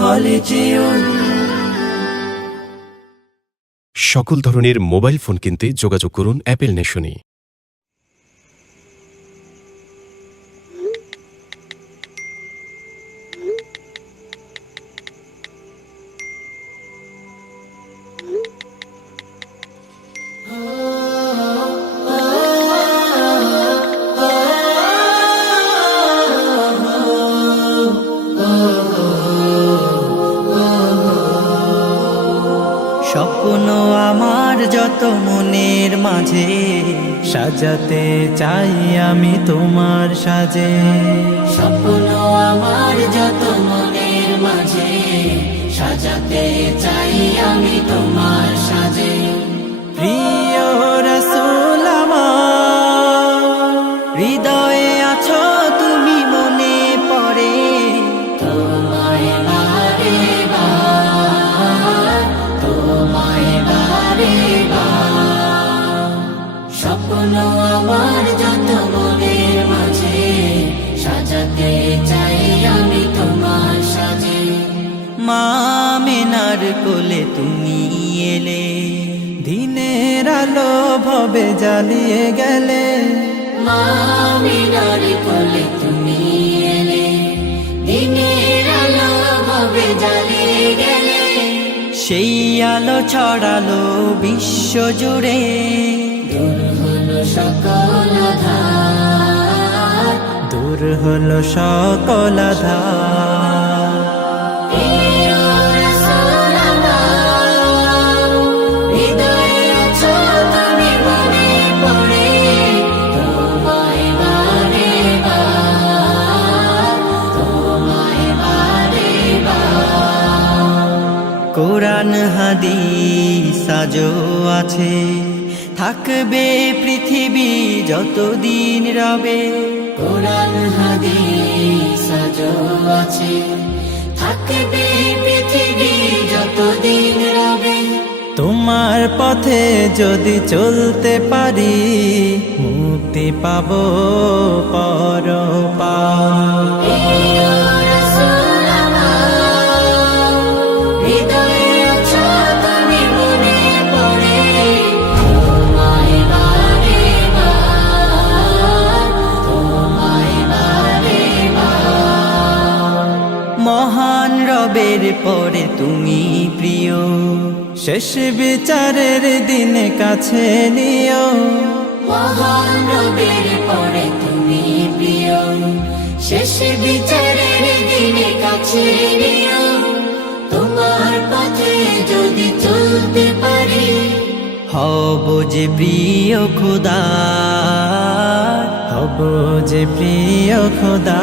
হলে যেও। সকল ধরনের মোবাইল ফোন কিনতে যোগাযোগ করুন অ্যাপেল নেশনে। স্বপ্ন আমার যত মনের মাঝে, সাজাতে চাই আমি তোমার সাজে। স্বপ্ন আমার যত মনের মাঝে, সাজাতে চাই আমি তোমার সাজে। প্রিয় রাসূল আমার, হৃদয়ে আছো তুমি, মনে পড়ে তোমায় বারে বার, তোমায় বারে বার। স্বপ্ন আমার যত মনের মাঝে, সাজাতে চাই আমি তোমার সাজে। মা আমিনার কোলে তুমি এলে, দিনের আলো ভবে জ্বালিয়ে গেলে। মা আমিনার কোলে তুমি এলে, দিনের আলো ভবে জ্বালিয়ে গেলে। সেই আলো ছড়ালো বিশ্ব জুড়ে, দূর হলো সকল আঁধার, দূর হলো সকল আঁধার। কোরআন হাদিস আজও আছে, থাকবে পৃথিবী যতদিন রবে। কোরআন হাদিস আজও আছে, থাকবে পৃথিবী যতদিন রবে। তোমার পথে যদি চলতে পারি, মুক্তি পাবো পরপার। মহান রবের পরে তুমি প্রিয়, শেষ বিচারের দিনে কাছে নিও। মহান রবের পরে তুমি প্রিয়, শেষ বিচারের দিনে কাছে নিও। তোমার পথে যদি চলতে পারি, হব যে প্রিয় খোদা, হব যে প্রিয় খোদা।